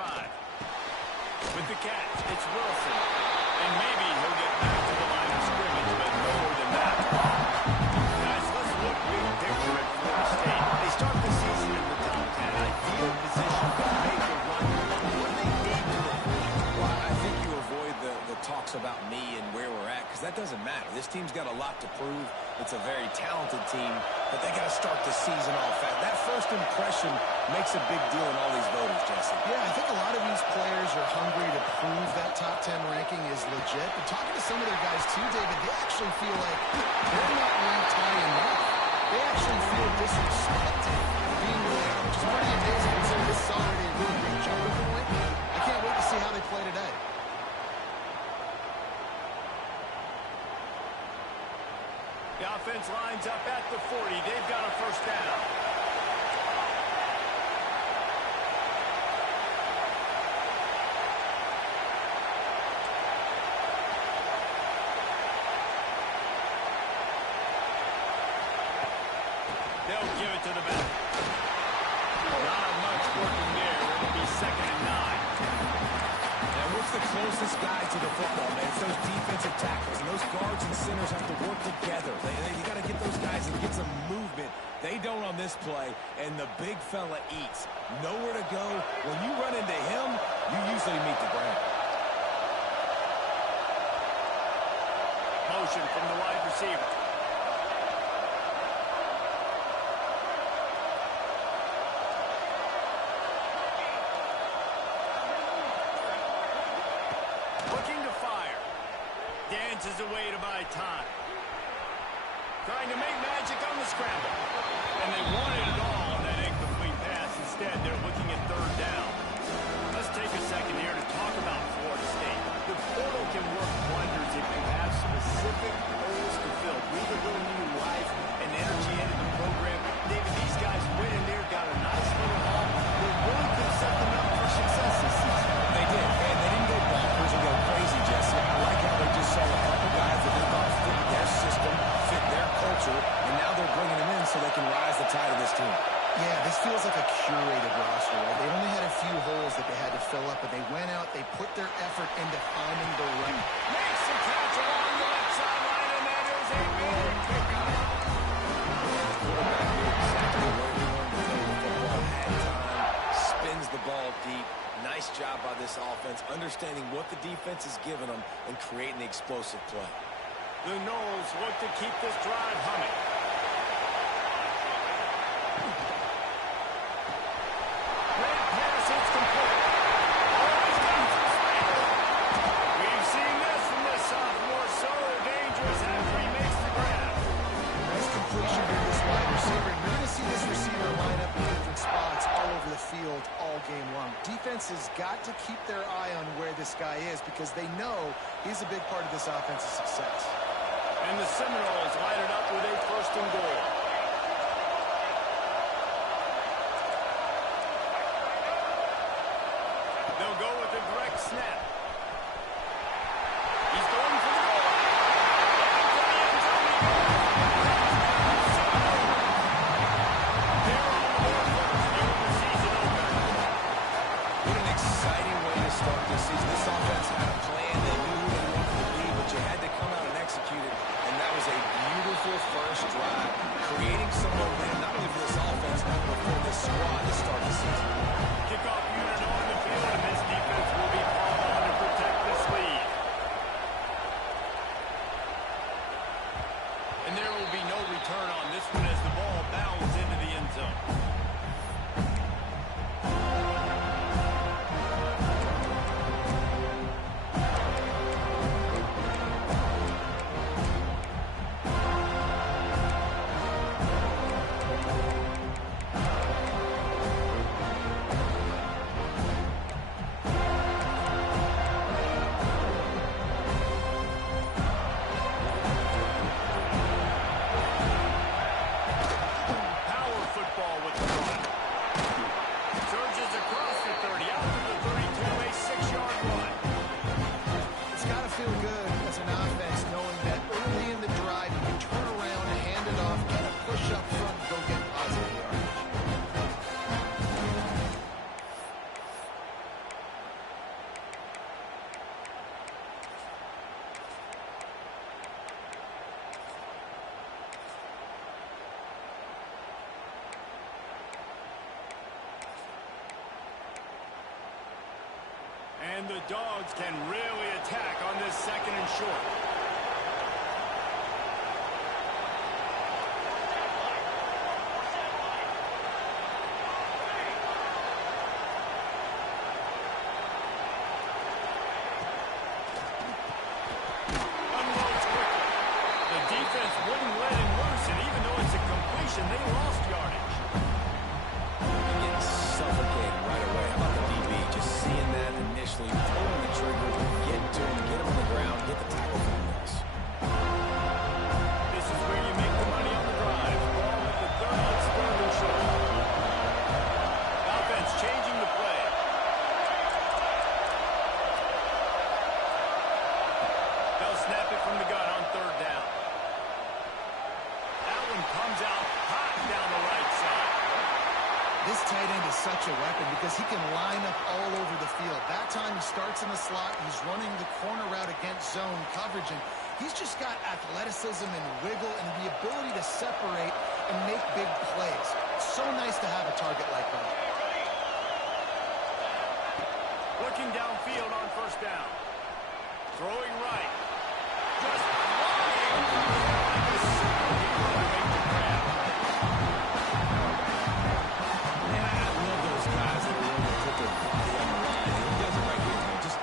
drive. With the catch, it's Wilson. And maybe he'll get back to the line of scrimmage, but no more than that. Guys, let's look big picture at Florida State. They start the season in the top 10. Ideal position to make a run. What do they need to avoid? Well, I think you avoid the talks about me and where we're at, because that doesn't matter. This team's got a lot to prove. It's a very talented team, but they got to start the season off fast. That first impression makes a big deal in all these voters, Jesse. Yeah, I think a lot of these players are hungry to prove that top 10 ranking is legit. But talking to some of their guys too, David, they actually feel like they're not ranked high enough. They actually feel disrespected being where they are, which is pretty amazing considering this is already a really great jumping point. I can't wait to see how they play today. The offense lines up at the 40. They've got a first down. They'll give it to the back. Not much working there. It'll be 2nd and 9. Now, what's the closest guy to the football, man? It's those defensive tackles, and those guards and centers have to work together. You got to get those guys and get some movement. They don't on this play, and the big fella eats. Nowhere to go. When you run into him, you usually meet the ground. Motion from the wide receiver. Looking to fire. Dances away to buy time. Trying to make magic on the scramble. And they wanted it all on that incomplete pass. Instead, they're looking at 3rd down. Let's take a second here to talk about Florida State. The portal can work wonders if you have specific holes to fill. Breathe a little new life and energy into the program. David, these guys went in there, got a nice little haul. They really could set them up for success this season. They did, and they didn't go bonkers and go crazy, Jesse. I like how they just saw a couple guys that they thought fit their system, fit their culture, and now they're bringing them in so they can rise the tide of this team. Yeah, this feels like a curated roster, right? They only had a few holes that they had to fill up, but they went out, they put their effort into finding the right. Makes the catch along the left sideline, and that is a big pickup. Quarterback knew exactly where he wanted to throw the football, had time, spins the ball deep. Nice job by this offense, understanding what the defense is giving them and creating the explosive play. The Noles look to keep this drive humming. Red pass, it's complete. Always comes to slam. We've seen this from this sophomore. So dangerous after he makes the grab. Nice completion to this wide receiver. You're going to see this receiver line up in different spots all over the field all game long. Defense has got to keep their eye on where this guy is because they know he's a big part of this offense's success. And the Seminoles line it up with a 1st and goal. They'll go with a direct snap. He's going for the goal. They're on the board first. Give them the season opener. What an exciting way to start this season. This offense had a plan. They knew who they wanted to be, but you had to come out and execute it. And that was a beautiful first drive, creating some momentum, not only for this offense, but for this squad to start the season. Kickoff unit on the field, and this defense will be called on to protect this lead. And there will be no return on this one as the ball bounds into the end zone. And the Dogs can really attack on this second and short. Unloads quickly. The defense wouldn't let him loose, and even though it's a completion, they lost yardage. Getting suffocated right away. How about the DB? Just seeing that initially, pulling the trigger, get to him, get him on the ground, get the tackle from this. This is where you make the money on the drive. Ball at the 30, it's third and short. Offense changing the play. They'll snap it from the gun on third down. That one comes out hot down the right side. This tight end is such a weapon because he can line up all over the field. That time he starts in the slot. He's running the corner route against zone coverage, and he's just got athleticism and wiggle and the ability to separate and make big plays. So nice to have a target like that. Looking downfield on first down. Throwing right. Just flying. Like a superhero to make the grab. Man, I love those guys that are willing to put their body on the line. He does it right here, man. Just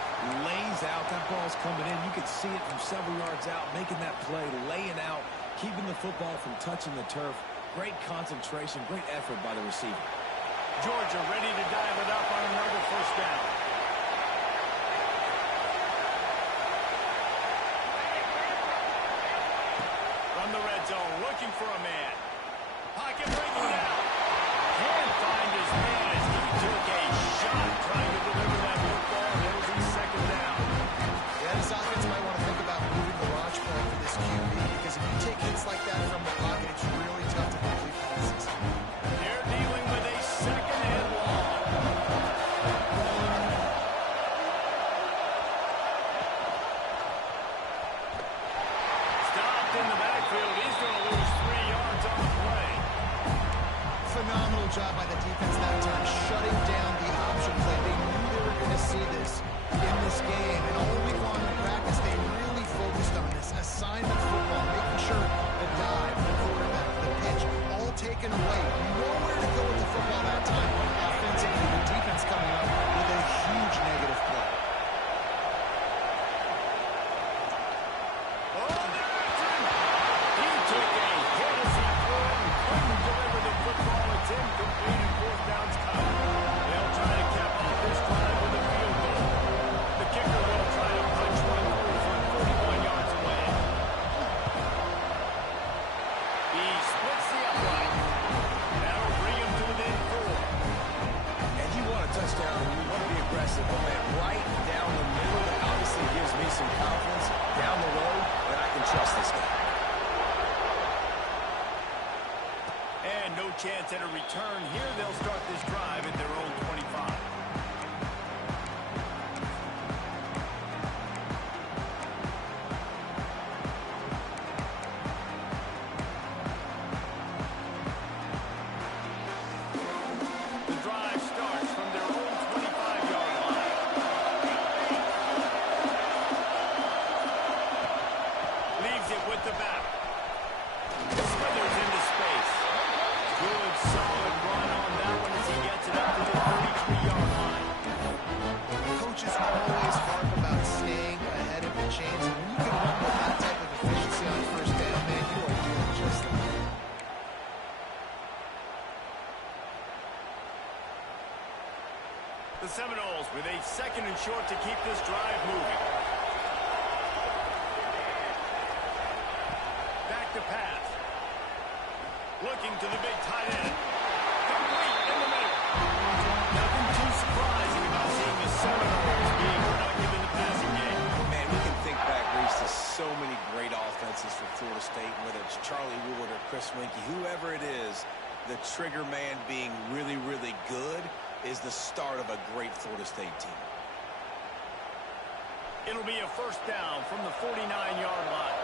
lays out. That ball's coming in. You can see it from several yards out, making that play, laying out, keeping the football from touching the turf. Great concentration, great effort by the receiver. Georgia ready to dive it up on another first down. From the red zone, looking for a man. Pocket breaking down. Can't find his man as he took a shot trying to deliver that football. There's his second down. Yeah, this offense might want to think about moving the launch point for this QB because if you take hits like that from the pocket, it's really tough to complete passes. They're dealing with a second and long. Stopped in the backfield. He's going to lose 3 yards on the play. Phenomenal job by the defense that time, shutting down the option play. They knew they were going to see this in this game, and all week long in practice, they really focused on this assignment football, making sure the dive, the quarterback, the pitch, all taken away. Nowhere to go with the football that time. Offensively, the defense coming up with a huge negative play. Oh, there's him. He took a hit as he threw it and couldn't deliver the football. It's incomplete and fourth down's coming. They'll try to cap off this drive with a field goal. The kicker will try to punch one through from 41 yards away. He splits the upright. That'll bring him to within 4. And you want a touchdown, and you want to be aggressive, but man, right down the middle, that obviously gives me some confidence down the road that I can trust this guy. And no chance at a return here. They'll start this drive at their own 25. The drive starts from their own 25-yard line. Leaves it with the back. Slithers into space. Good, solid run on that one as he gets it up to the 33-yard line. Coaches always harp about staying ahead of the chains, and when you can run with that type of efficiency on first down, man, you are doing just that. The Seminoles with a second and short to keep this drive moving. Back to pass. Looking to the big tight end. Complete in the middle. Nothing too surprising about seeing the Seminoles being productive in the passing game. Man, we can think back, Reese, to so many great offenses for Florida State, whether it's Charlie Wood or Chris Winkie, whoever it is, the trigger man being really, really good is the start of a great Florida State team. It'll be a first down from the 49-yard line.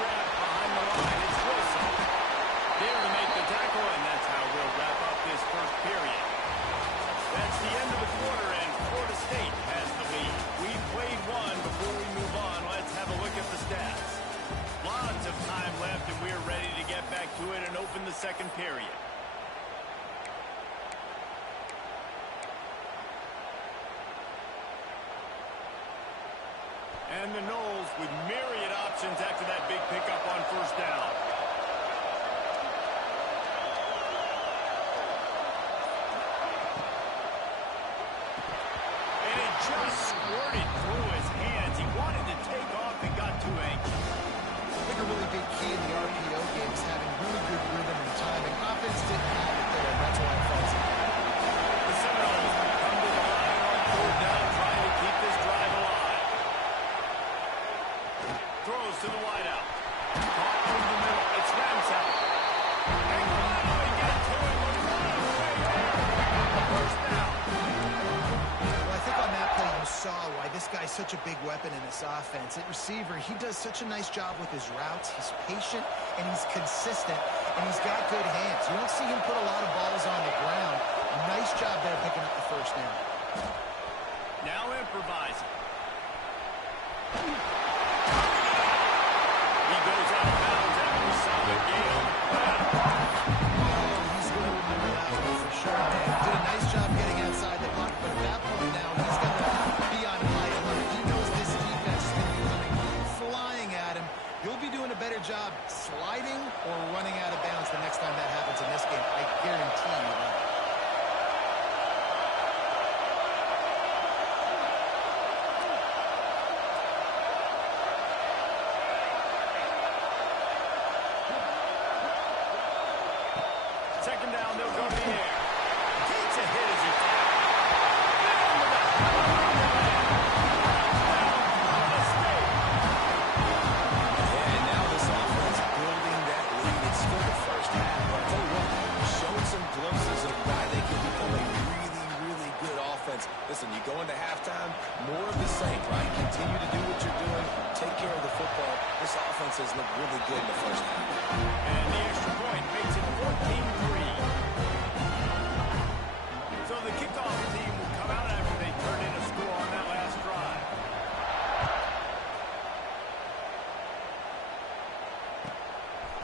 Grab behind the line. It's Wilson. There to make the tackle, and that's with myriad options after that big pickup on first down. And it just squirted through his hands. He wanted to take off and got too anxious. I think a really big key in the RPO game is having really good rhythm and timing. Offense didn't have it there, and that's why it falls apart. The Seminoles come to the line on third down, trying to keep this drive alive. Throws to the wideout. Caught over the middle. It's Ramsell. And finally get to it. We're running away there. First down. Well, I think on that play you saw why this guy's such a big weapon in this offense. At receiver, he does such a nice job with his routes. He's patient, and he's consistent, and he's got good hands. You don't see him put a lot of balls on the ground. Nice job there picking up the first down. Now improvising. He goes out of bounds after a solid gain on the play. Oh, he's going to remember that one for sure, man. Did a nice job getting outside the pocket, but at that point now, he's got to be on high alert. He knows this defense is going to be coming flying at him. He'll be doing a better job sliding or running out of bounds the next time that happens in this game. I guarantee you that. Second down, they'll go to the air. Takes a hit as he fires. Down with a FloridaState. And now this offense building that lead. It's still the first half, but I'll tell you what, showing some glimpses of why they can become a really, really good offense. Listen, you go into halftime, more of the same, right? Continue to do what you're doing, take care of the football. This offense has looked really good in the first half. And the extra point makes it 14-3. So the kickoff team will come out after they turn in a score on that last drive.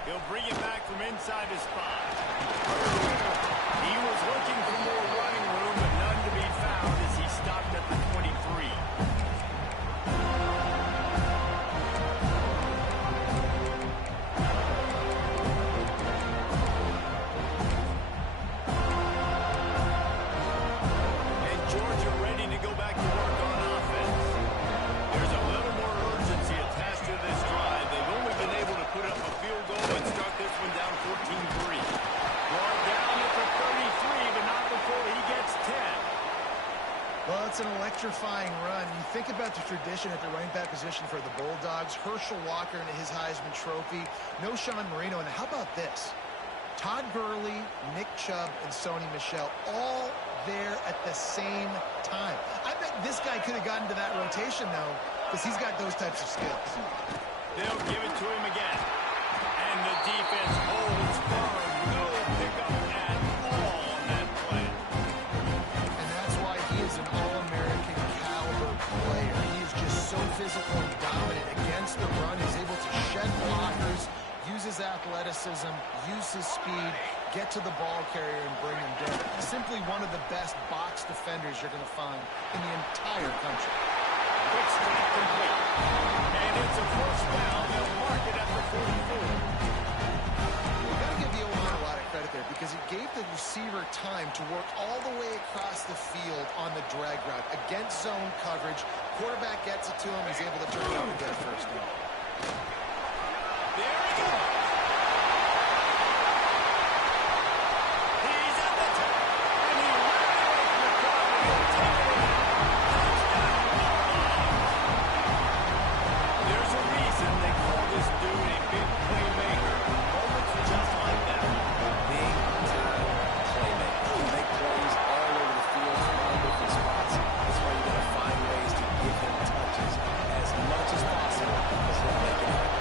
He'll bring it back from inside his spot. He was looking for more running room, but none to be found as he stopped at the 23. Well, it's an electrifying run. You think about the tradition at the running back position for the Bulldogs. Herschel Walker into his Heisman Trophy. No Sean Marino. And how about this? Todd Gurley, Nick Chubb, and Sony Michel all there at the same time. I bet this guy could have gotten to that rotation, though, because he's got those types of skills. They'll give it to him again. And the defense holds firm. No pickup at all on that play. And that's why he is an All-American caliber player. He is just so physical and dominant against the run. He's able to shed blockers, use his athleticism, use his speed, get to the ball carrier and bring him down. He's simply one of the best box defenders you're going to find in the entire country. Quick stop complete. And it's a first down. They'll mark it at the 44. We've got to give the O-line a lot of credit there because it gave the receiver time to work all the way across the field on the drag route against zone coverage. Quarterback gets it to him. He's able to turn it out and get a first down. There he goes. He's at the top. And he ran away from the crowd and he'll take it in. There's a reason they call this dude a big playmaker. Moments just like that. Big time playmaker. Make plays all over the field from all different spots. That's why you got to find ways to give him touches as much as possible because he'll make it happen.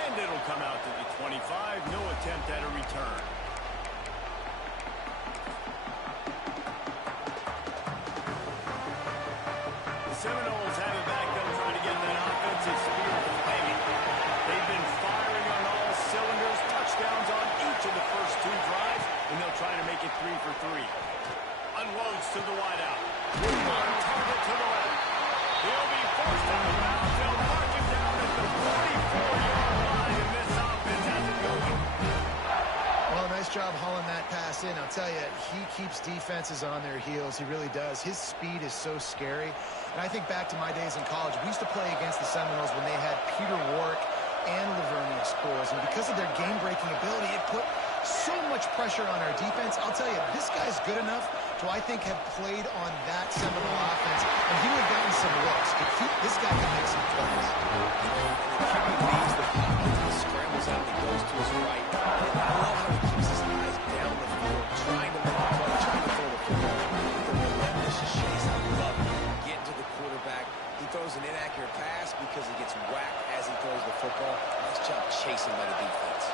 And it'll come out to the 25. No attempt at a return. The Seminoles have it back up trying to get that offensive spirit flaming. They've been firing on all cylinders, touchdowns on each of the first two drives, and they'll try to make it 3 for 3. I'll tell you, he keeps defenses on their heels. He really does. His speed is so scary. And I think back to my days in college. We used to play against the Seminoles when they had Peter Warrick and Lavernius Squirrels. And because of their game-breaking ability, it put so much pressure on our defense. I'll tell you, this guy's good enough to, I think, have played on that Seminole offense. And he would have gotten some looks. This guy can make some plays. And the QB leads the pocket. He scrambles out and he goes to his right. And I love how he keeps his eyes down the field, trying to make a play, trying to throw the football. The relentless chase, I love it. Getting to the quarterback. He throws an inaccurate pass because he gets whacked as he throws the football. Nice job chasing by the defense.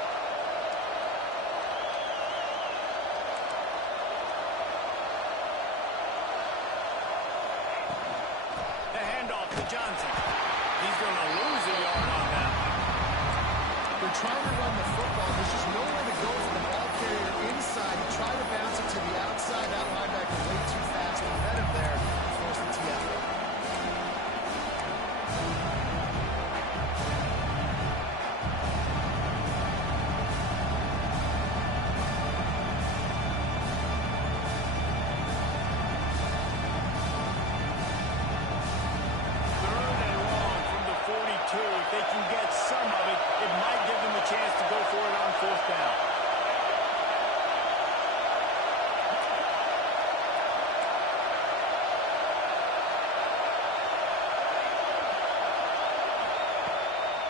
The handoff to Johnson. He's going to lose a yard on that one. They're trying to run the football. There's just nowhere to go for the ball carrier inside. He tried to bounce it to the outside. That linebacker way too fast. He met him there. Forced the tee out. If they can get some of it, it might give them a chance to go for it on fourth down.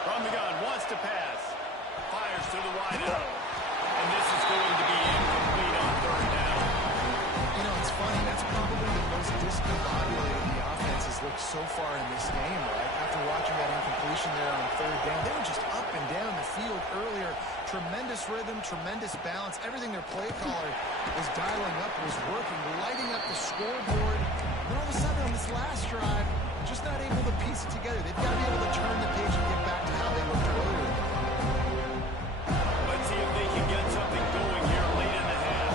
From the gun, wants to pass. Fires to the wide out. And this is going to be incomplete on third down. You know, it's funny. That's probably the most discombobulated the offense has looked so far in this game, right? After watching that incompletion there on third down, they were just up and down the field earlier. Tremendous rhythm, tremendous balance. Everything their play caller was dialing up was working, lighting up the scoreboard. Then all of a sudden on this last drive, just not able to piece it together. They've got to be able to turn the page and get back to how they looked earlier. Let's see if they can get something going here late in the half.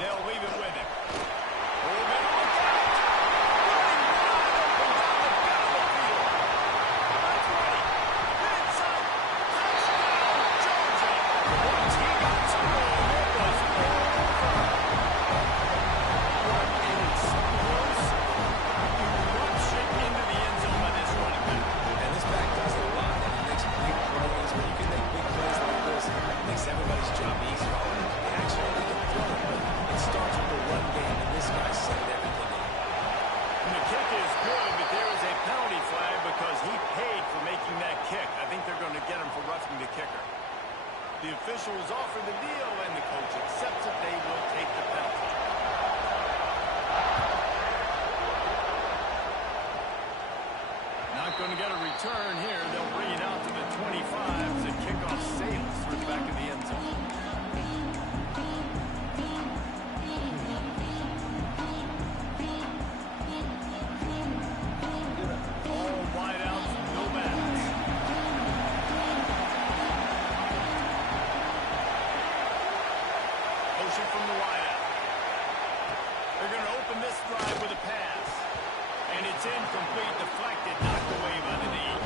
They'll leave it with him. Oh, man, look out! Running wide open down the middle of the field. That's right. Inside. Touchdown, Georgia. Once he got to roll, it was over. What an explosive eruption into the end zone by this running back. And this back does a lot. And he makes big plays. When you can make big plays like this, it makes everybody's job easier. Actually, they can throw it, but it starts with the run game, and this guy set everything up. And the kick is good, but there is a penalty flag because he paid for making that kick. I think they're going to get him for roughing the kicker. The officials offer the deal, and the coach accepts it. They will take the penalty. Not going to get a return here. They'll bring it out to the 25 as the kickoff sails through the back of the end zone. All wide out, no backs. Motion from the wide out. They're going to open this drive with a pass. And it's incomplete, deflected, knocked away by the knee.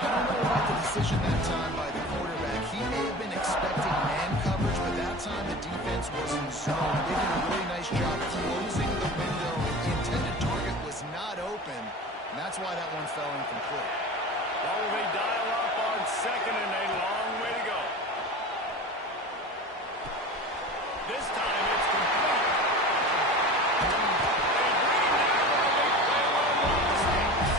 I don't know about the decision that time by the quarterback. He may have been expecting man coverage, but that time the defense was in zone. They did a really nice job closing the window. The intended target was not open, and that's why that one fell incomplete. Well, they dial up on second and a long way to go. This time it's complete. They bring him down, and they play on one mistakes.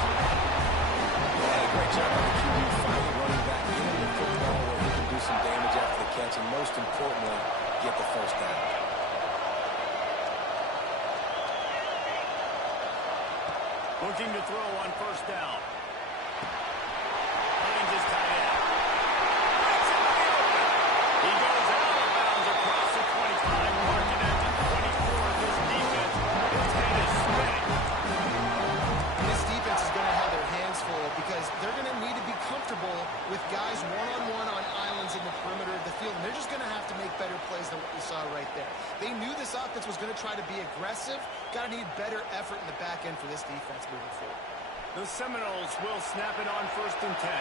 Yeah, great job by the QB finally running back into the football where he can do some damage after the catch, and most importantly, get the first down. Looking to throw on first down. Finds his tight end. Breaks it wide open. He goes out of bounds across the 25, marking at the 24. This defense, its head is spinning. This defense is going to have their hands full because they're going to need to be comfortable with guys one-on-one on islands in the perimeter of the field, and they're just going to have to make better plays than what we saw right there. They knew this offense was going to try to be aggressive. Got to need better effort in the back end for this defense moving forward. The Seminoles will snap it on 1st and 10.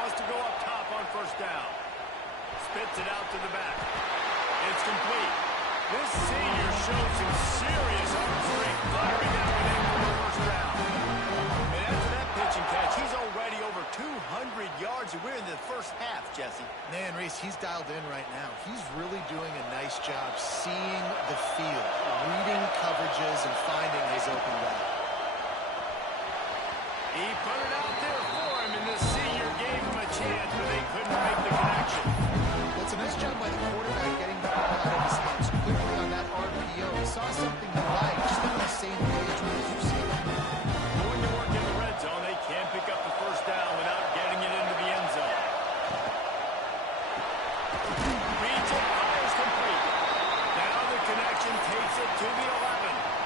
Wants to go up top on 1st down. Spits it out to the back. It's complete. This senior showed some serious arm strength firing out with him for the 1st down. And after that pitch and catch, he's already over 200 yards, and we're in the 1st half, Jesse. Man, Reese, he's dialed in right now. He's really doing a nice job seeing the field, reading coverages, and finding his open guy. He put it out there for him, and the senior gave him a chance, but they couldn't make the connection. Well, it's a nice job by the quarterback getting the ball out of his hands quickly on that RPO. He saw something he liked, just on the same page with his receiver. Going to work in the red zone, they can't pick up the 1st down without getting it into the end zone. Reads it, fires complete. Now the connection takes it to the 11.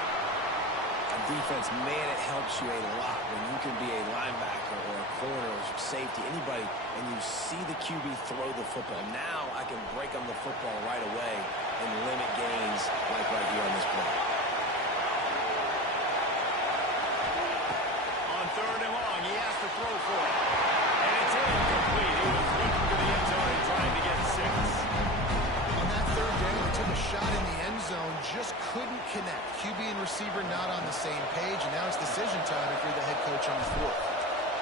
Defense, man, it helps you a lot when you can be a linebacker or a corner or safety, anybody, and you see the QB throw the football. Now I can break on the football right away and limit gains like right here on this play. On 3rd and long, he has to throw for it. And it's incomplete. He was looking for the end zone and trying to get 6. On that 3rd down, he took a shot in the end zone, just couldn't connect. QB and receiver not on the same page, and now it's decision time if you're the head coach on the 4th.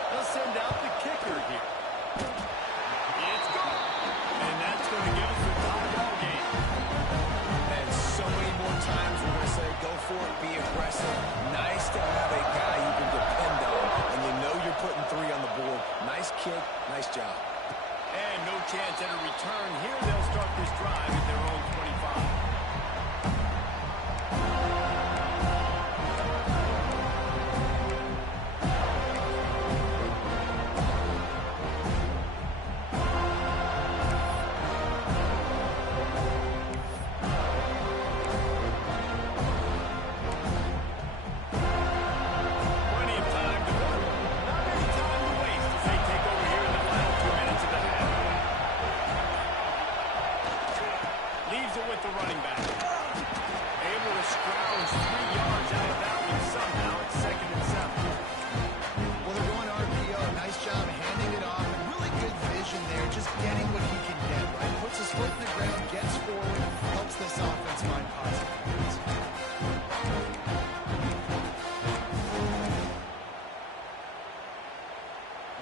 They'll send out the kicker here. It's good. And that's going to give us the tie ball game. And so many more times we're going to say, go for it, be aggressive. Nice to have a guy you can depend on, and you know you're putting 3 on the board. Nice kick, nice job. And no chance at a return. Here they'll start this drive at their own 25. The running back. Able to scrounge 3 yards out of that one somehow. It's 2nd and 7. Well, they're going RPO. Nice job handing it off. Really good vision there. Just getting what he can get, right? Puts his foot in the ground, gets forward, helps this offense find positive points.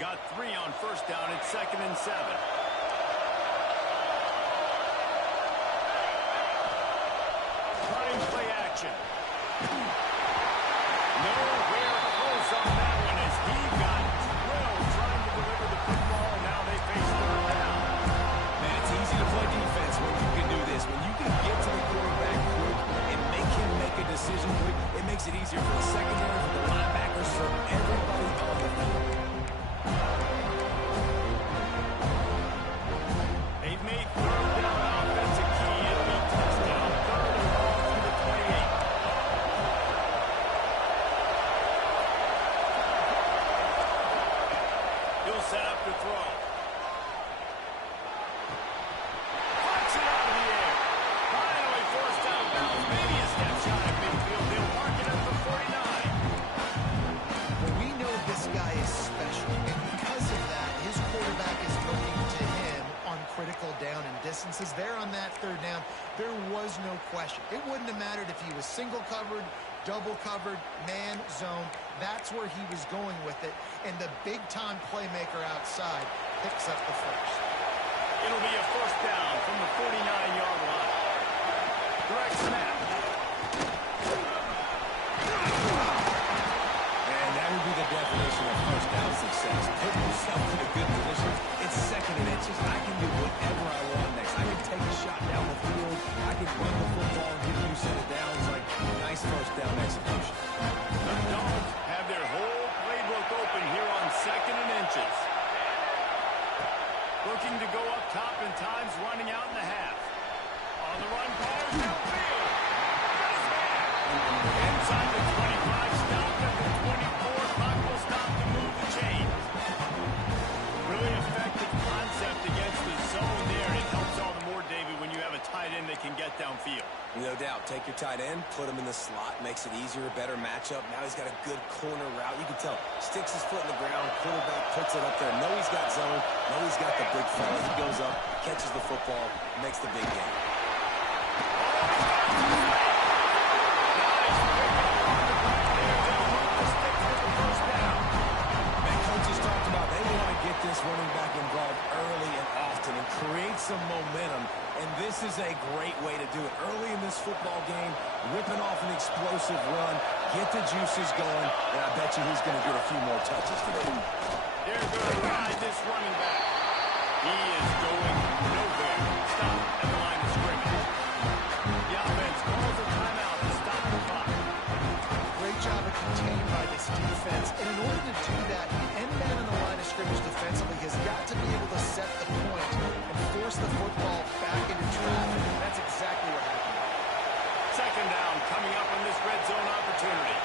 Got 3 on 1st down. It's 2nd and 7. Play action. Nowhere close on that one as he got drilled trying to deliver the football, and now they face 3rd down. Man, it's easy to play defense when you can do this. When you can get to the quarterback quick and make him make a decision quick, it makes it easier for the secondary, for the linebackers, for everybody on the field. They've made 3rd down offense a key. It'll be touchdown 3rd and long through the 28. He'll set up to throw. Flies it out of the air. Finally forced out of bounds. Maybe a step shot at midfield. They'll mark it up for 49. Well, we know this guy is special, and because of that, his quarterback is looking to him on critical down and distances. There on that 3rd down, there was no question. It wouldn't have mattered if he was single covered, double covered, man, zone. That's where he was going with it, and the big-time playmaker outside picks up the 1st. It'll be a 1st down from the 49-yard line. Direct snap. And that would be the definition of 1st down success. Put yourself in a good position. It's 2nd and inches. I can do whatever I want next. I can take a shot down the field. I can run the football and get a new set of downs. Like, nice 1st down execution. The Dogs have their whole playbook open here on 2nd and inches. Looking to go up top, and time's running out in the half. On the run, fires downfield. tight end, put him in the slot, makes it easier, a better matchup. Now he's got a good corner route. You can tell, sticks his foot in the ground, quarterback puts it up there. Know he's got zone, know he's got the big fella. He goes up, catches the football, makes the big game. This running back involved early and often and create some momentum, and this is a great way to do it. Early in this football game, ripping off an explosive run, get the juices going, and I bet you he's going to get a few more touches today. They're going to ride this running back. He is going nowhere. Stop at the line of scrimmage. The offense calls a timeout to stop the clock. Great job of contained by this defense, and in order to do that, the end man on the line of scrimmage defensively has got to be able to set the point and force the football back into traffic. That's exactly what happened. Second down coming up on this red zone opportunity.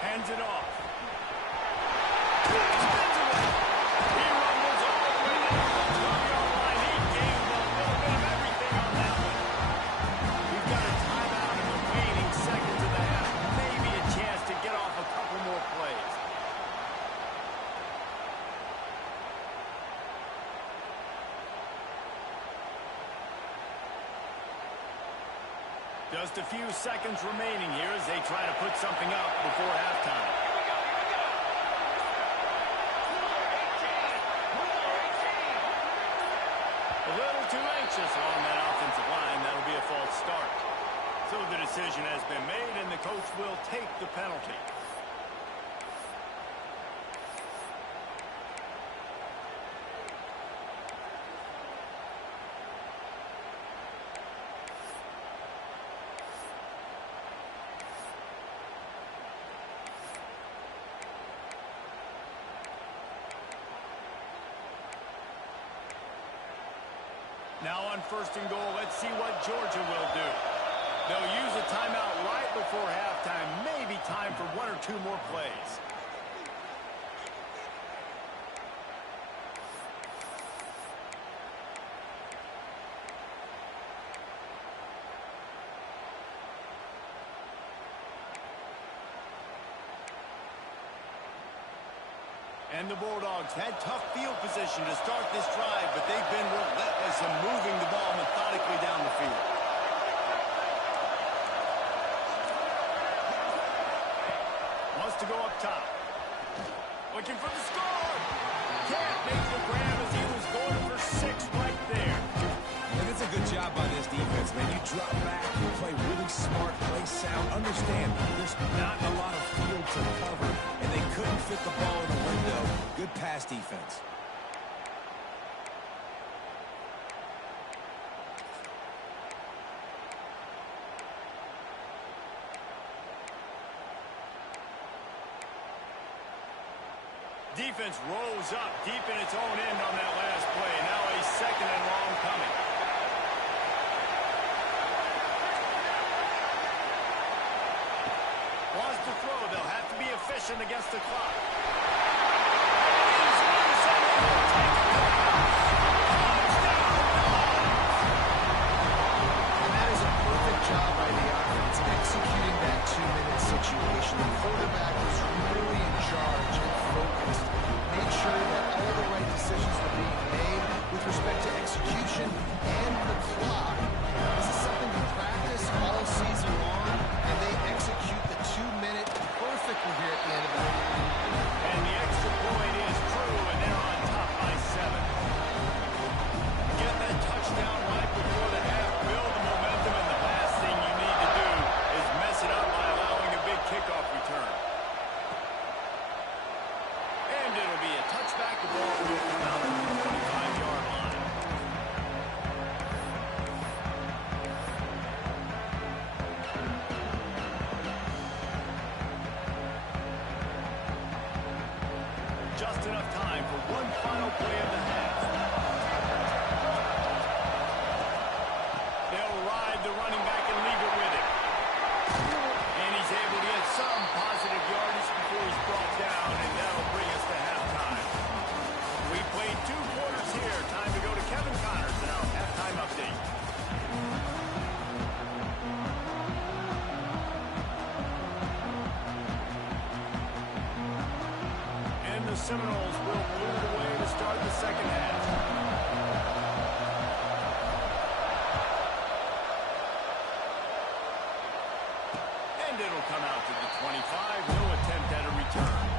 Hands it off. Spins away. He rumbles all the way down to the 12-yard line. He gained a little bit of everything on that one. We've got a timeout in the waning seconds of the half. Maybe a chance to get off a couple more plays. Just a few seconds remaining here as they try to put something up before halftime. A little too anxious along that offensive line. That'll be a false start. So the decision has been made, and the coach will take the penalty. Now on first and goal, let's see what Georgia will do. They'll use a timeout right before halftime. Maybe time for one or two more plays. And the Bulldogs had tough field position to start this drive, but they've been relentless in moving the ball methodically down the field. Wants to go up top. Looking for the score. Can't make the grab as he was going for 6 right there. And it's a good job by this defense, man. You drop back, you play really smart, play sound. Understand, there's not a lot of field to cover, and they couldn't fit the ball in the window. Good pass defense. Defense rolls up deep in its own end on that last play. Now a second and long coming. Wants to throw. They'll have to be efficient against the clock. And that is a perfect job by the offense, executing that 2-minute situation. The quarterback was really in charge and focused. Made sure that all the right decisions were being made with respect to execution and the clock. This is something we practice all season long, and they execute the 2-minute perfectly here at the end of the game. And the extra point is true, and they're on top by 7. Get that touchdown right before the half, build the momentum, and the last thing you need to do is mess it up by allowing a big kickoff return. And it'll be a touchback. The ball will come out to the 25-yard line. Just enough time for one final play of the half. They'll ride the running back and leave it with him. And he's able to get some positive yardage before he's brought down, and that'll bring us to halftime. Seminoles will put it away to start the second half. And it'll come out to the 25. No attempt at a return.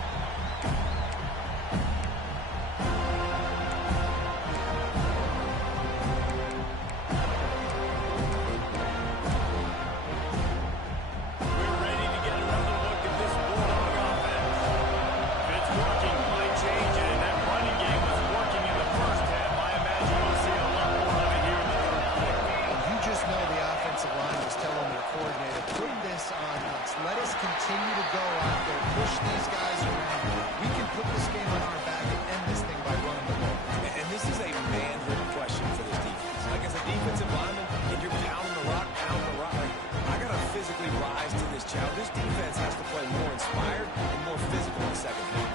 Let us continue to go out there, push these guys around. We can put this game on our back and end this thing by running the ball. And this is a manhood question for this defense. Like, as a defensive lineman, and you're pounding the rock, I got to physically rise to this challenge. This defense has to play more inspired and more physical in the second half.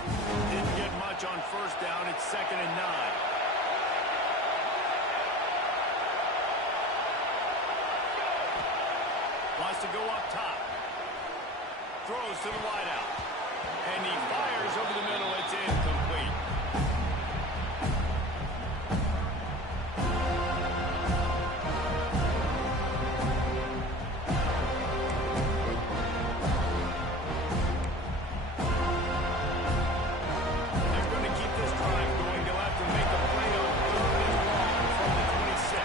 Didn't get much on first down. It's 2nd and 9. Wants to go up top. Throws to the wideout. And he fires over the middle. It's incomplete. They're going to keep this drive going. They'll have to make a play on 3rd and long from the 26.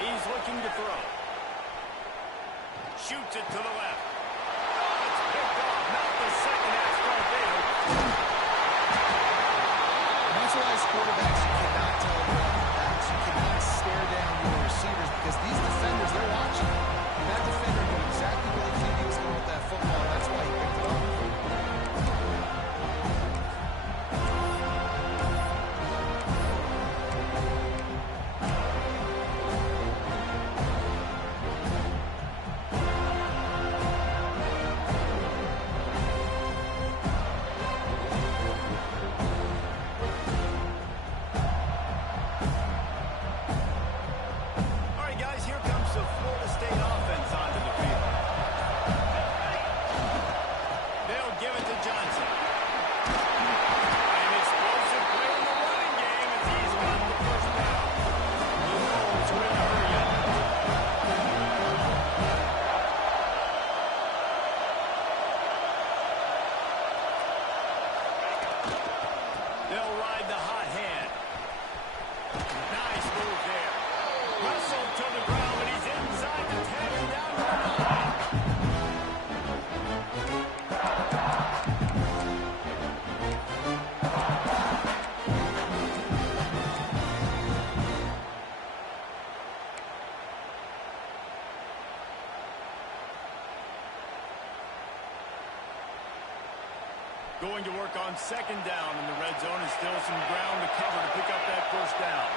He's looking to throw. Shoots it to the left. Oh, it's picked off. Not the second half start there. That's why as quarterbacks, you cannot tell them what to pass. You cannot stare down your receivers because these defenders, they're watching. And that defender knew exactly where the QB was going with that football. That's why he picked it up. They'll ride the hot hand. Nice move there. Wrestled to the ground, but he's inside the 10 and down to the 9. Going to work on 2nd down in the red zone, and still some ground to cover to pick up that 1st down.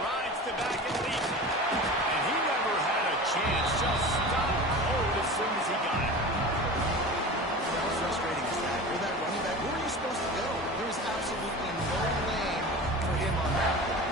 Rides to back and leads it. And he never had a chance. Just stopped cold as soon as he got it. How frustrating is that? You're that running back. Where are you supposed to go? There was absolutely no lane for him on that play.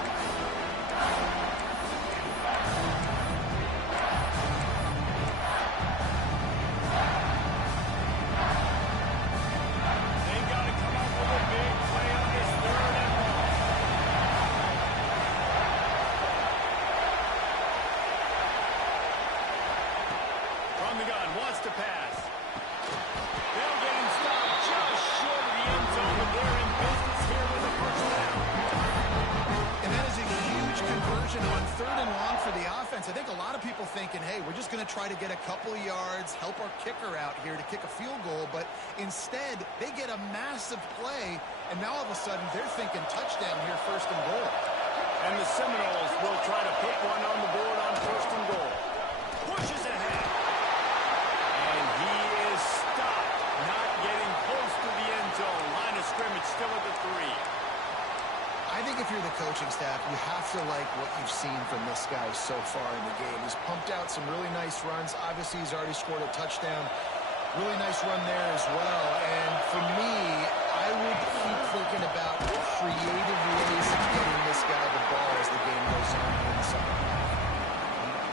To pass. They'll get him stopped just short of the end zone, but they're in business here with a 1st down. And that is a huge conversion on 3rd and long for the offense. I think a lot of people thinking, hey, we're just going to try to get a couple yards, help our kicker out here to kick a field goal, but instead they get a massive play, and now all of a sudden they're thinking touchdown here, 1st and goal. And the Seminoles will try to put one on the board on 1st and goal. Pushes ahead. Line of scrimmage still at the 3. I think if you're the coaching staff, you have to like what you've seen from this guy so far in the game. He's pumped out some really nice runs. Obviously, he's already scored a touchdown. Really nice run there as well. And for me, I would keep thinking about creative ways of getting this guy the ball as the game goes on in the second half.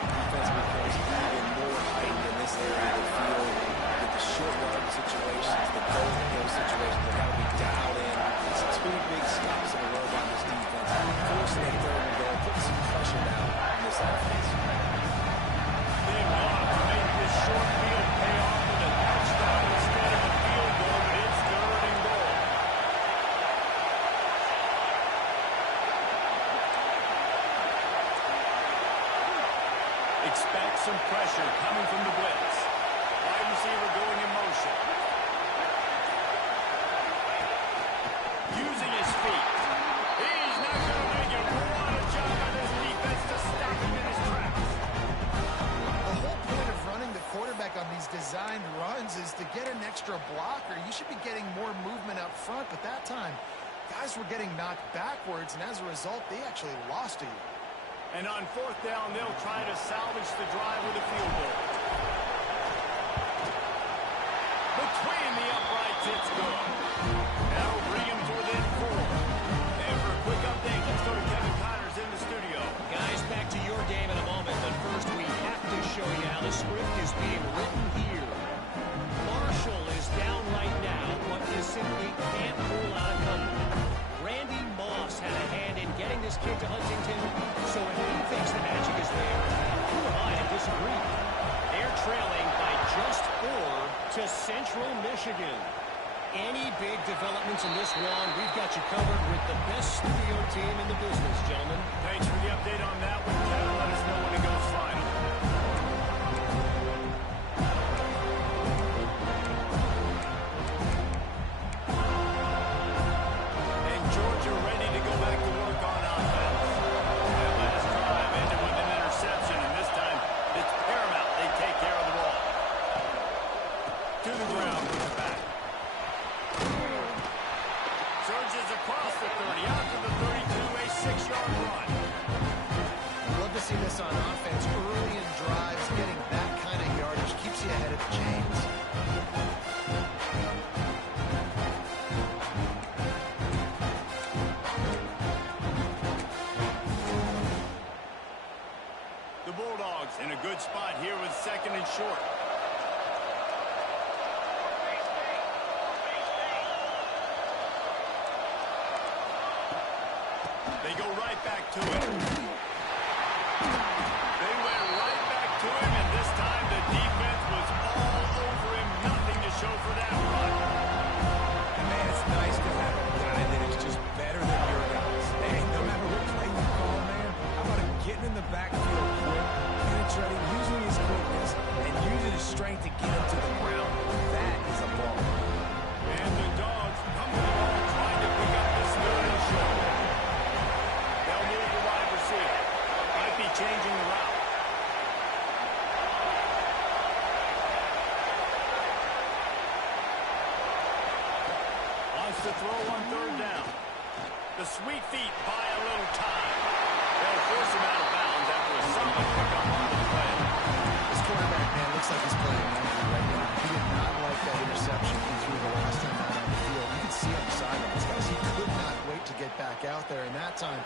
Defense becomes even more heightened in this area of the field with the short yard situations, the goal to go situations that have to be dialed in. It's two big stops in a row by this defense, forcing a third and goal, putting some pressure down on this offense. They want to make this short field pay off with a touchdown instead of a field goal, but it's third and goal. Expect some pressure coming from the blitz. Wide receiver going in motion. Using his feet. He's not going to make it. What a job by this defense to stop him in his tracks. The whole point of running the quarterback on these designed runs is to get an extra blocker. You should be getting more movement up front, but that time, guys were getting knocked backwards, and as a result, they actually lost to you. And on fourth down, they'll try to salvage the drive with a field goal. Between the uprights, it's good. That'll bring him to within 4. And for a quick update, let's go to Kevin Connors in the studio. Guys, back to your game in a moment, but first we have to show you how the script is being written here. Marshall is down right now, but you simply can't rule out a comeback. Randy Moss had a hand in getting this kid to Huntington, so if he thinks the magic is there, who am I to disagree? They're trailing by just 4 to Central Michigan. Any big developments in this one, we've got you covered with the best studio team in the business, gentlemen. Thanks for the update on that one, Kevin. Let us know when it goes final. And Georgia ready to go back to work on offense. That last drive ended with an interception, and this time it's paramount they take care of the ball. To the ground with the back. Surges across the 30, out to the 32, a 6-yard run. Love to see this on offense. Early in drives, getting that kind of yardage keeps you ahead of the chains. The Bulldogs in a good spot here with second and short. They go right back to it. They went right back to him, and this time the defense was all over him. Nothing to show for that run. And man, it's nice to have a guy that is just better than your guys. Hey, no matter what play you call, man, how about him getting in the backfield quick, penetrating, using his quickness, and using his strength to get him to the ground. That is a ball. And the Dogs come to the ball trying to pick up this third and short. They'll move the wide receiver. Might be changing the route. Wants to throw on third down. The sweet feet buy a little time. They'll force him out of bounds after a solid pickup on the play. This quarterback, man, looks like he's playing angry right now. He did not like that interception he threw the last time out on the field. You could see on the sidelines, guys, he could not wait to get back out there. And that time,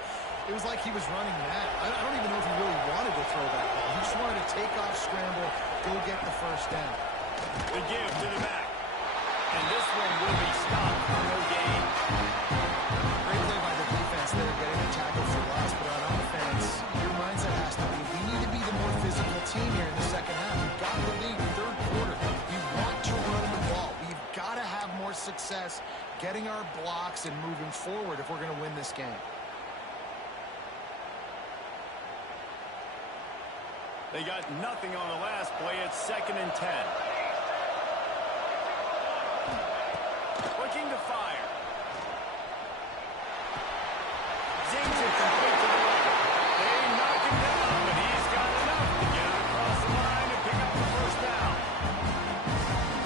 it was like he was running mad. I don't even know if he really wanted to throw that ball. He just wanted to take off, scramble, go get the first down. The give to the back. And this one will be stopped for no gain. Great play by the defense there, getting a tackle for loss. But on offense, your mindset has to be, we need to be the more physical team here in the second half. We've got the lead, third quarter. We want to run the ball. We've got to have more success getting our blocks and moving forward if we're going to win this game. They got nothing on the last play. It's 2nd and 10. Looking to fire. Zings it complete to the right. They knock him down, but he's got enough to get it across the line and pick up the first down.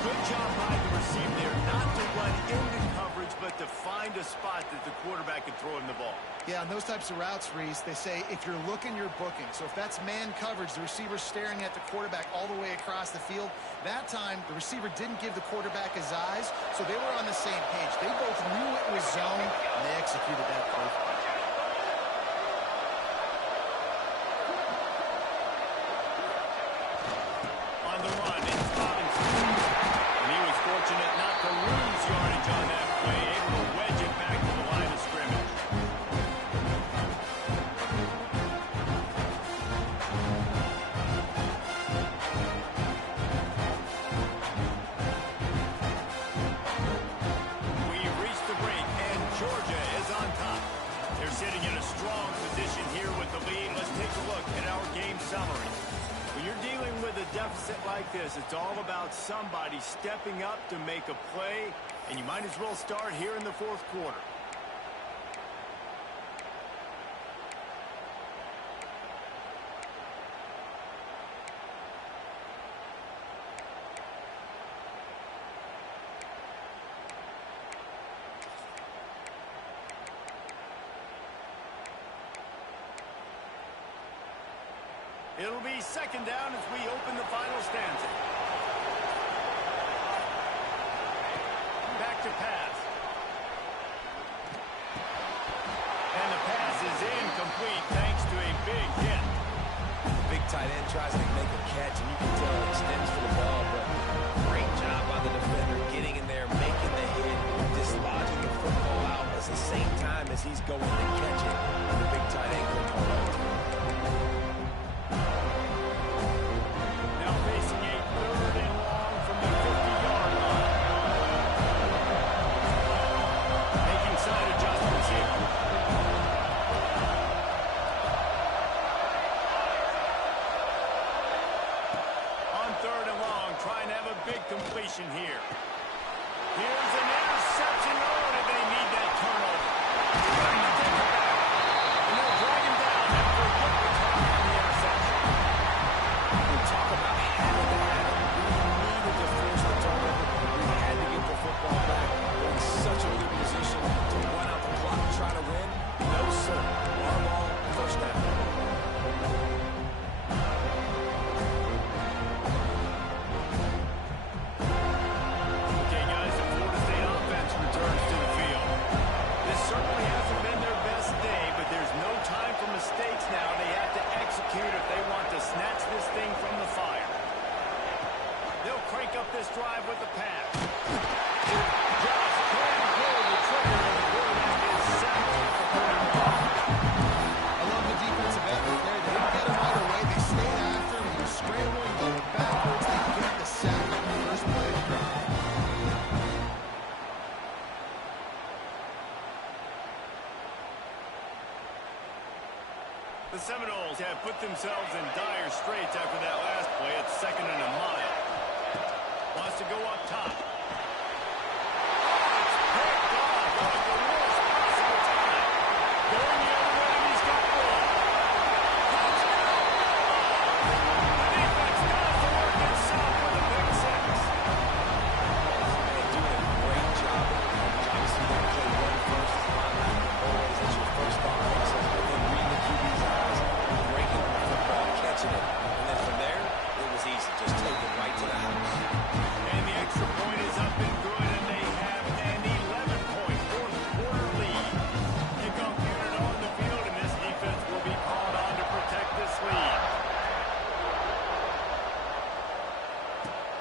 Good job by the receiver there not to run into coverage, but to find a spot that the quarterback can throw him the ball. Yeah, on those types of routes, Reese, they say if you're looking, you're booking. So if that's man coverage, the receiver's staring at the quarterback all the way across the field. That time, the receiver didn't give the quarterback his eyes, so they were on the same page. They both knew it was zone, and they executed that perfectly. On the run, it's Robinson. And he was fortunate not to lose yardage on that play, able to wedge it back to the line of scrimmage. We've reached the break, and Georgia is on top. They're sitting in a strong position here with the lead. Let's take a look at our game summary. When you're dealing with a deficit like this, it's all about somebody stepping up to make a play, and you might as well start here in the fourth quarter. It'll be second down as we open the final stanza. Back to pass. And the pass is incomplete thanks to a big hit. The big tight end tries to make a catch, and you can tell it extends for the ball, but great job by the defender getting in there, making the hit, dislodging the football out at the same time as he's going to catch it. The big tight end couldn't hold on to it. Now facing a third and long from the 50-yard line. Making side adjustments here. On third and long, trying to have a big completion here. Here's an interception. Oh, did they need that turnover? Trying to take it back. And they'll drag him down after a good return on the interception. We talk about having to have it. We needed to force the turnover. We had to get the football back. We're in such a good position to run out the clock and try to win. No, sir. Our ball, first down. Okay, guys, the Florida State offense returns to the field. This certainly hasn't been their best day, but there's no time for mistakes now. They have to execute if they want to snatch this thing from the fire. They'll crank up this drive with the pass. Just can't pull the trigger, and the quarterback is sacked at the 31. I love the defensive effort there. They didn't get him right away. They stayed after him. He was scrambling, going backwards. They get the sack on the first play of the drive. The Seminoles have put themselves in dire straits after that last play. It's second and a mile. Wants to go up top. Oh, it's picked off at the worst possible time. Going the other way, and he's got one. Touchdown! The defense does the work itself with a pick six. And doing a great job. Obviously, they play one first. Always, that's your first thought process. But then reading the QB's eyes, breaking the football, catching it. And then from there, it was easy. Just take it right to the house. And the extra point is up and good, and they have an 11-point fourth quarter lead. Kickoff unit on the field, and this defense will be called on to protect this lead.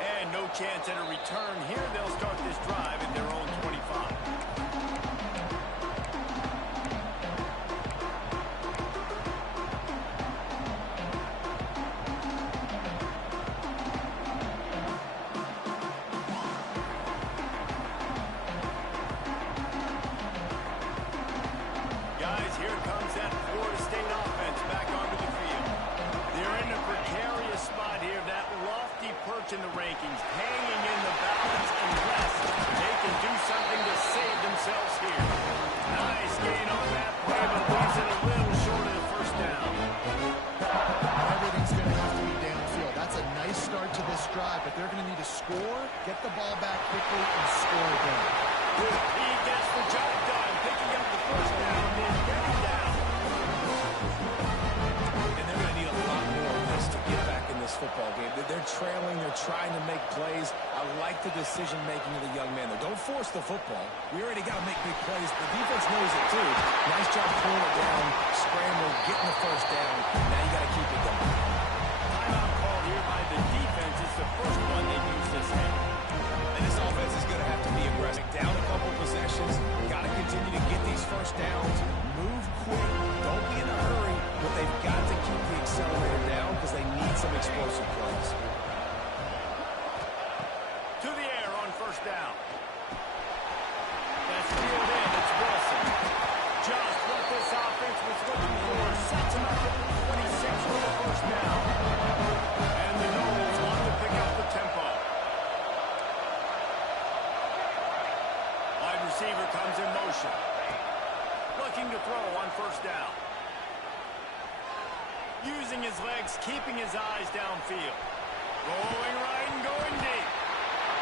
And no chance at a return here. They'll start this drive at their own 25. Guys, here comes that Florida State offense back onto the field. They're in a precarious spot here, that lofty perch in the rankings, hanging in the balance unless they can do something the ball back quickly and score again. He gets the job done, picking up the first down and getting down. And they're going to need a lot more of this to get back in this football game. They're trailing. They're trying to make plays. I like the decision-making of the young man, though. Don't force the football. We already got to make big plays. The defense knows it, too. Nice job pulling it down, scrambling, getting the first down. Now you got to keep it going. Timeout called here by the defense. It's the first one they've used this game. And this offense is going to have to be aggressive. Down a couple possessions. Got to continue to get these first downs. Move quick. Don't be in a hurry. But they've got to keep the accelerator down because they need some explosive plays. To the air on first down. That's peeled in. It's Wilson. Just what this offense was looking for. Sets him up at the 26 for the first down. And the Noles want to pick up the tempo. Wide receiver comes in motion. Looking to throw on first down. Using his legs, keeping his eyes downfield. Going right and going deep.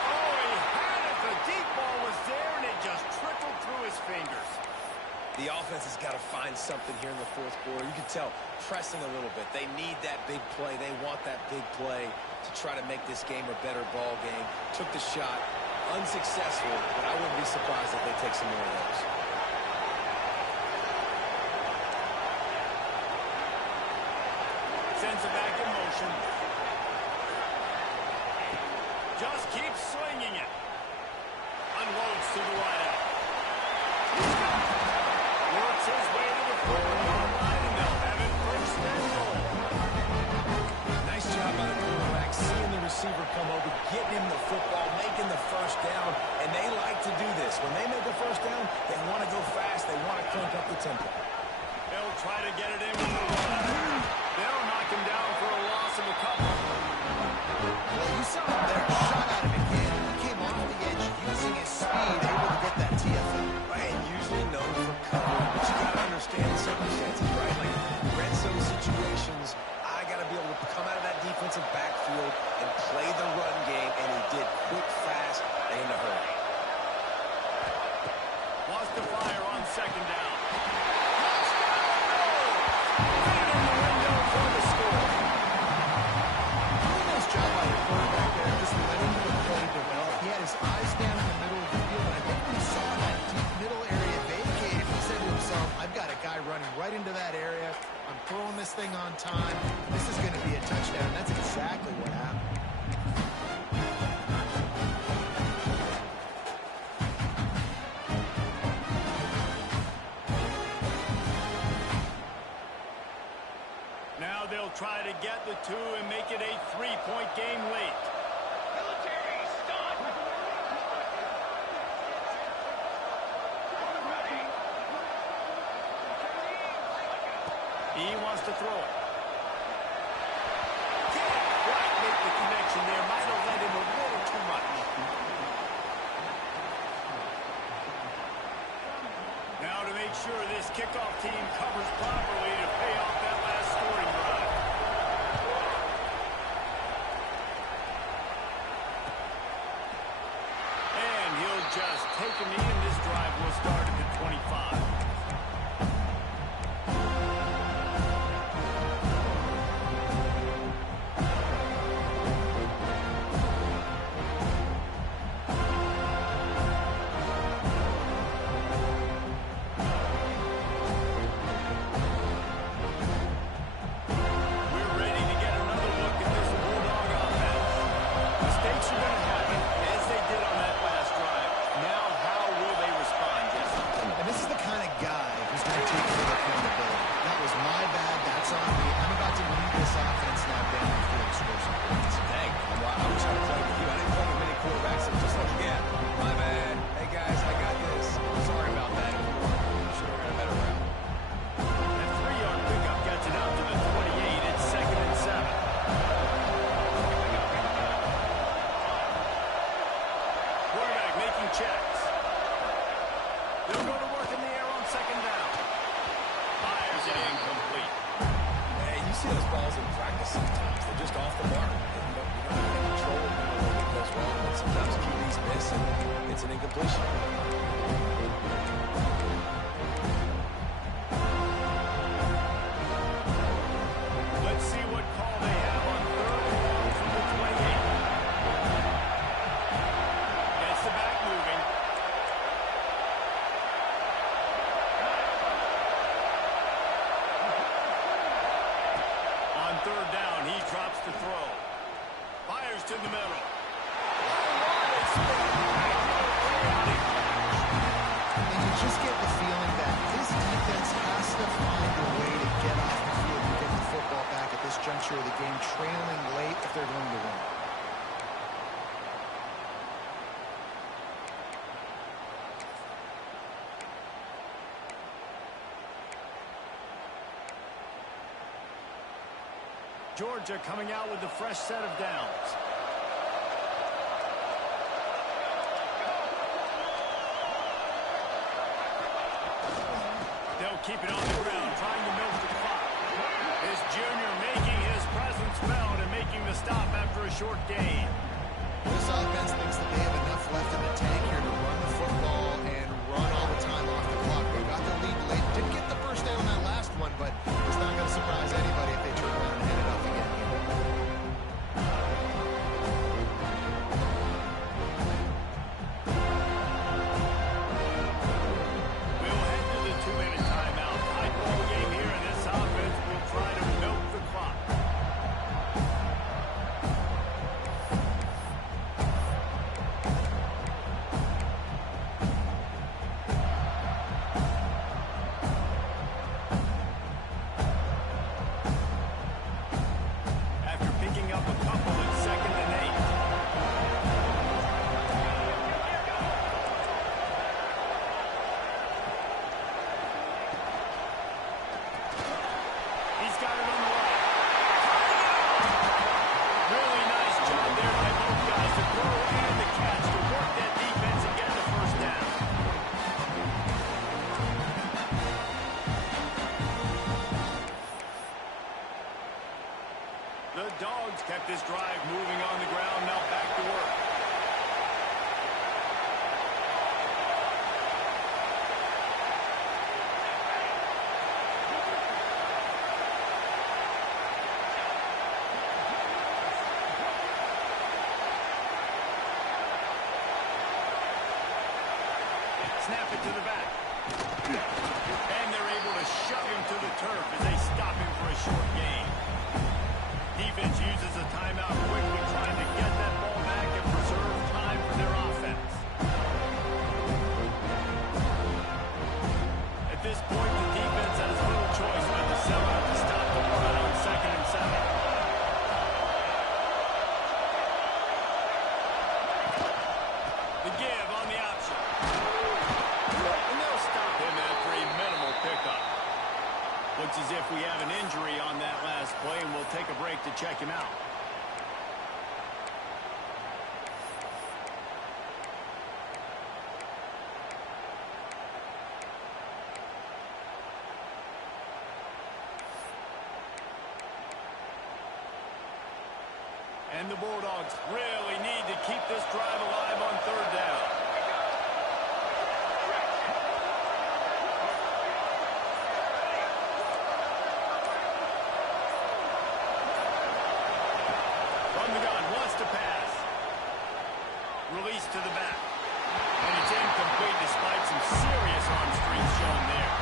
Oh, he had it. The deep ball was there, and it just trickled through his fingers. The offense has got to find something here in the fourth quarter. You can tell pressing a little bit. They need that big play. They want that big play to try to make this game a better ball game. Took the shot. Unsuccessful, but I wouldn't be surprised if they take some more of those. Sends it back in motion. Just keeps swinging it. Unloads to the wideout. Works his way to the 4-yard line, and they'll have it first and goal. Nice job by the quarterback, seeing the receiver come over, getting him the football, making the first down, and they like to do this. When they make a first down, they want to go fast. They want to crank up the tempo. They'll try to get it in with the run. They'll knock him down for a loss of a couple. Well, you saw him there. Shot at him again. He came off the edge using his speed, able to get that TFL. And usually known for covering, but you got to understand the circumstances, right? Like red zone situations, I got to be able to come out of that defensive backfield and play the run game, and he did quick, fast, and in a hurry. Lost the fire on second down. His eyes down in the middle of the field, and I think when he saw that deep middle area vacated, he said to himself, I've got a guy running right into that area. I'm throwing this thing on time. This is going to be a touchdown. That's exactly what happened. Now they'll try to get the two and make it a 3-point game late. He wants to throw it. Can't quite make the connection there. Might have led him a little too much. Now to make sure this kickoff team covers properly to pay off that last scoring drive. And he'll just take a knee, and this drive will start at the 25. Checks. They'll go to work in the air on second down. Fires it incomplete. Hey, you see those balls in practice sometimes. They're just off the mark. You don't have any control of them. because, well, sometimes QBs miss and it's an incompletion. Let's see what call they have on 3rd and long from the 28. Gets the back moving. On 3rd down, he drops to throw. Fires to the middle. And you just get the feeling that this defense has to find a way to get off the field and get the football back at this juncture of the game, trailing late if they're going to win. Georgia coming out with a fresh set of downs. They'll keep it on the ground, trying to milk the clock. This junior making his presence felt and making the stop after a short gain. This offense thinks that they have enough left in the tank here to run the football and run all the time off the clock. They got the lead late. Didn't get the first down on that last one, but it's not going to surprise anybody if they turn around and hand it off again. We'll head to the 2-minute timeout. High ball game here, and this offense will try to milk the clock. After picking up a couple at 2nd and 8. He's got it on the right. Really nice job there by both guys to throw and the catch to work that defense and get the first down. The Dogs kept this drive moving on the ground, now back to work. Snap it to the back. And they're able to shove him to the turf as they stop him for a short gain. Defense uses a timeout quickly, trying to get that ball back and preserve time for their offense. At this point, the defense has little choice but to sell out to stop the run on 2nd and 7. The give on the option. And they'll stop him after a minimal pickup. Looks as if we have an injury on that last play, and we'll take a break to check him out. And the Bulldogs really need to keep this drive alive on 3rd down. From the gun, wants to pass. Release to the back. And it's incomplete despite some serious arm strength shown there.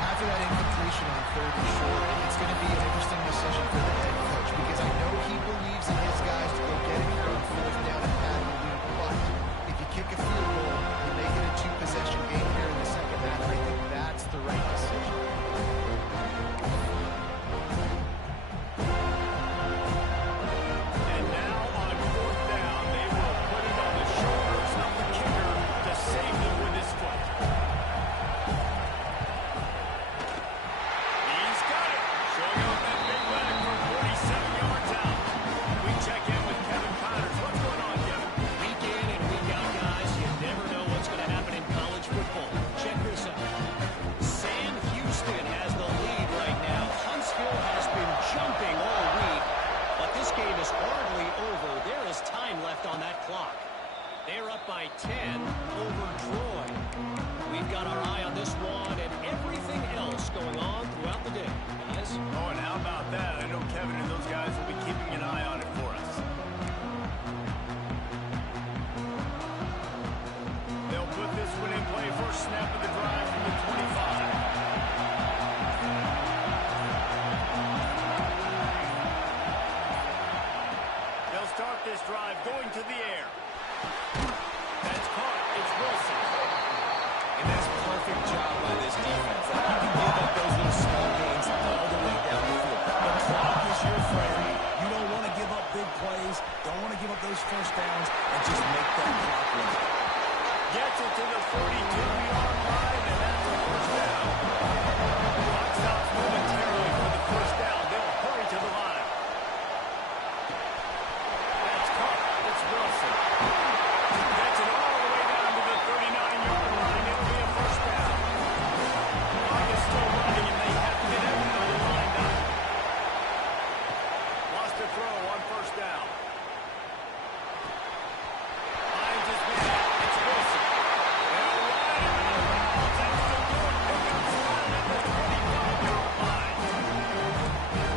After that incompletion on 3rd and short, it's going to be an interesting decision for the head coach because I know he believes in his guys to go get it here on 4th down and pad the lead. But if you kick a field goal, you make it a 2-possession game here in the second half. I think that's the right decision. And now on 4th down, they will put it on the shoulders of the kicker to save them with his foot. He's got it. Showing off that big leg from 47 yards out. We check in with Kevin Connors. What's going on, Kevin? They're up by 10 over Troy. We've got our eye on this one and everything else going on throughout the day. Guys? Oh, and how about that? I know Kevin and those guys will be keeping an eye on it for us. They'll put this one in play. First snap of the drive from the 25. They'll start this drive going to the air. That's caught. It's Wilson. And that's a perfect job by this defense. You can give up those little small gains all the way down the field. The clock is your friend. You don't want to give up big plays. Don't want to give up those first downs and just make that clock run. Gets it to the 42-yard line, and that's a first down. Clock stops momentarily for the first down. They'll hurry to the line. That's caught. It's Wilson. Gets it all the way down to the 39-yard line. It'll be a first down. Clock is still running, and they have to get everybody lined up. Lost a throw on first down. Finds his man. It's Wilson. They'll ride him out of bounds. That's the good pickup slide at the 25-yard line.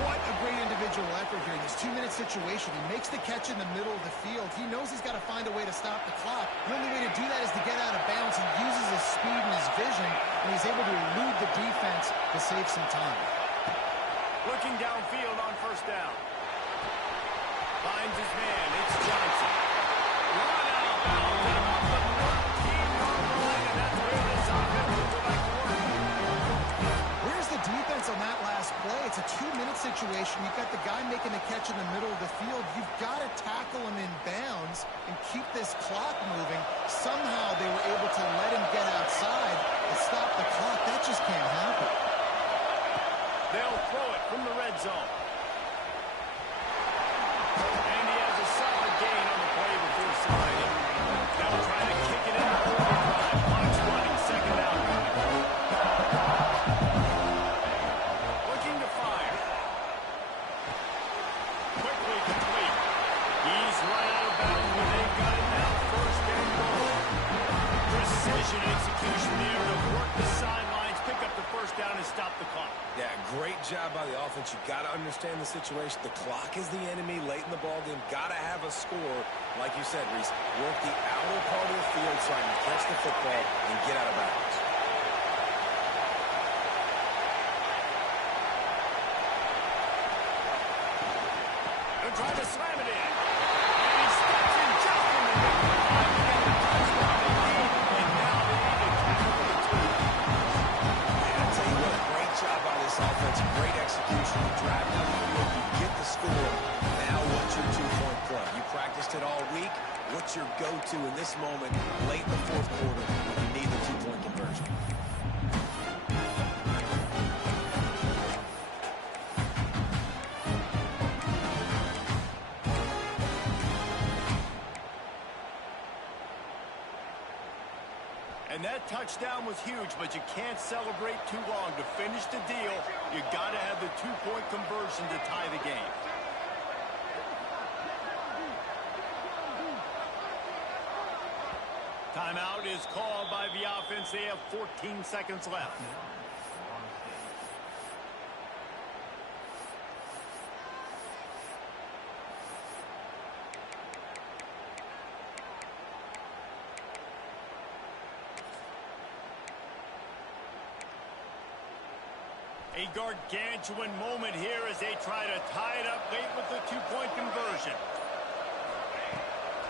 What a great individual effort here in this 2-minute situation. He makes the catch in the middle of the field. He knows he's got to find a way to stop the clock. The only way to do that is to get out of bounds. He uses his speed and his vision, and he's able to elude the defense to save some time. Looking downfield on first down. Finds his man. It's Johnson. Run out of bounds and off the 13-yard line, and that's where this offense will go back to work. Where's the defense on that last play? It's a 2-minute situation. You've got the guy making the catch in the middle of the field. You've got to tackle him in bounds and keep this clock moving. Somehow they were able to let him get outside and stop the clock. That just can't happen. They'll throw it from the red zone. And he has a solid gain on the play before sliding. They'll try to kick it in the overdrive. Clock's running, second down. Looking to fire. Quickly complete. He's run out of bounds, but they've got it now. First and goal. Precision execution there to work the sidelines, pick up the first down, and stop the clock. Yeah, great job by the offense. You got to understand the situation. The clock is the enemy late in the ballgame. Got to have a score. Like you said, Reese, work the outer part of the field so I can catch the football and get out of bounds. They're trying to slam it in. And he steps in just in the middle of the line to get the touchdown indeed. And now they need to tackle for the 2. Yeah, I'll tell you what, great job by this offense. Great execution. You drive down the field, you get the score. Now what's your 2-point play? You practiced it all week. What's your go-to in this moment late in the fourth quarter when you need the 2-point conversion? And that touchdown was huge, but you can't celebrate too long. To finish the deal, you got to have the 2-point conversion to tie the game. Timeout is called by the offense. They have 14 seconds left. A gargantuan moment here as they try to tie it up late with the 2-point conversion.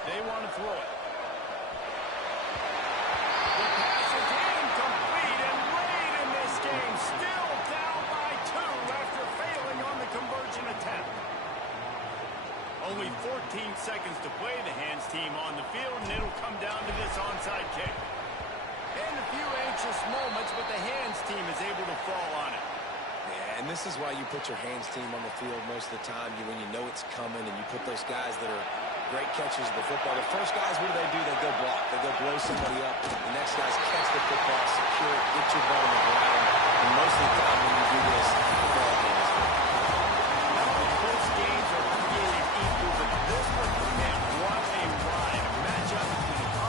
They want to throw it. The pass is incomplete, and late in this game, still down by 2 after failing on the conversion attempt. Only 14 seconds to play. The hands team on the field, and it'll come down to this onside kick. And a few anxious moments, but the hands team is able to fall on it. Yeah, and this is why you put your hands team on the field most of the time when you know it's coming, and you put those guys that are great catchers of the football. The first guys, what do? They go block. They go blow somebody up. The next guys catch the football, secure it, get your butt on the ground. And most of the time when you do this, the ball